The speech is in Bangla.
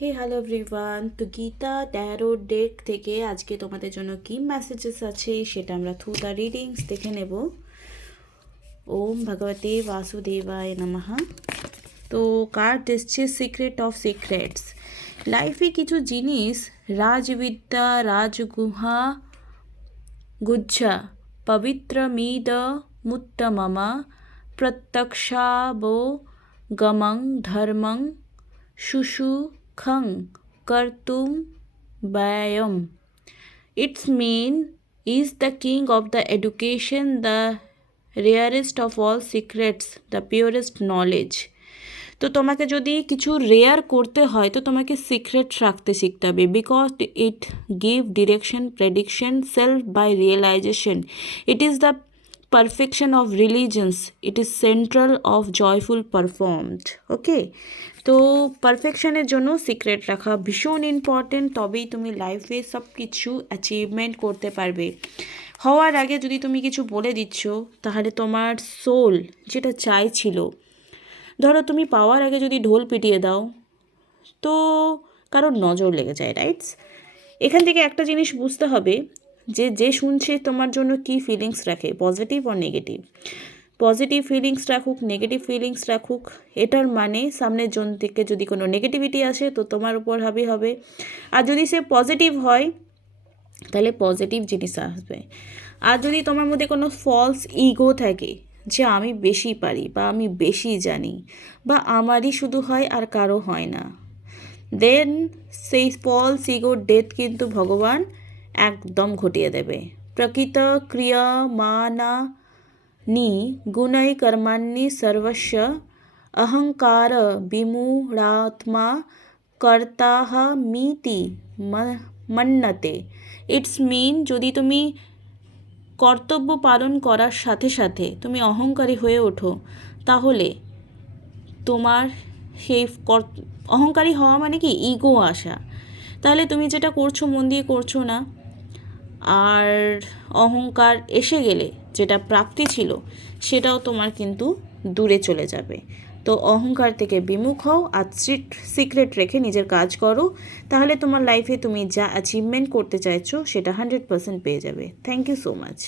হে হ্যালো এভরিওয়ান, তো গীতা ট্যারো ডেক থেকে আজকে তোমাদের জন্য কি মেসেজেস আছে সেটা আমরা থ্রু দ্য রিডিংস দেখে নেব। ওম ভগবতে বাসুদেবায় নমঃ। তো কার্ড এসছে সিক্রেট অফ সিক্রেটস। লাইফে কিছু জিনিস রাজবিদ্যা রাজগুহা গুজ্জা পবিত্রমিদ মুত্তমমা প্রত্যক্ষাবো গমং ধর্মং শুশুখং कर्तुम bayam. Its mean is the king of the education, the rarest of all secrets, the purest knowledge. তো তোমাকে যদি কিছু রেয়ার করতে হয় তো তোমাকে সিক্রেট রাখতে শিখতে হবে, because it give direction, prediction, self by realisation. It is the perfection of religions, it is central of joyful performed. Okay, তো পারফেকশনের জন্য সিক্রেট রাখা ভীষণ ইম্পর্টেন্ট, তবেই তুমি লাইফে সব কিছু অ্যাচিভমেন্ট করতে পারবে। হওয়ার আগে যদি তুমি কিছু বলে দিচ্ছ তাহলে তোমার সোল যেটা চাইছিল, ধরো তুমি পাওয়ার আগে যদি ঢোল পিটিয়ে দাও তো কারোর নজর লেগে যায়, রাইটস। এখান থেকে একটা জিনিস বুঝতে হবে যে যে শুনছে তোমার জন্য কি ফিলিংস রাখে, পজিটিভ আর নেগেটিভ। পজিটিভ ফিলিংস রাখুক, নেগেটিভ ফিলিংস রাখুক, এটার মানে সামনের জন থেকে যদি কোনো নেগেটিভিটি আসে তো তোমার উপর হবে, আর যদি সে পজিটিভ হয় তাহলে পজিটিভ জিনিস আসবে। আর যদি তোমার মধ্যে কোনো ফলস ইগো থাকে যে আমি বেশি পারি বা আমি বেশি জানি বা আমারই শুধু হয় আর কারো হয় না, দেন সেই ফলস ইগোর ডেথ কিন্তু ভগবান একদম ঘটিয়ে দেবে। প্রকৃত ক্রিয়া মানা নি গুণৈ কর্মাণি সর্বস্ব অহংকার বিমূঢ়াত্মা কর্তাহ মিতি মন্যতে। ইটস মিন, যদি তুমি কর্তব্য পালন করার সাথে সাথে তুমি অহংকারী হয়ে ওঠো তাহলে তোমার সেই অহংকারী হওয়া মানে কি ইগো আসা, তাহলে তুমি যেটা করছো মন দিয়ে করছো না, আর অহংকার এসে গেলে যেটা প্রাপ্তি ছিল সেটাও তোমার কিন্তু দূরে চলে যাবে। তো অহংকার থেকে বিমুখ হও আর সিক্রেট রেখে নিজের কাজ করো, তাহলে তোমার লাইফে তুমি যা অ্যাচিভমেন্ট করতে চাইছো সেটা 100% পেয়ে যাবে। Thank you so much.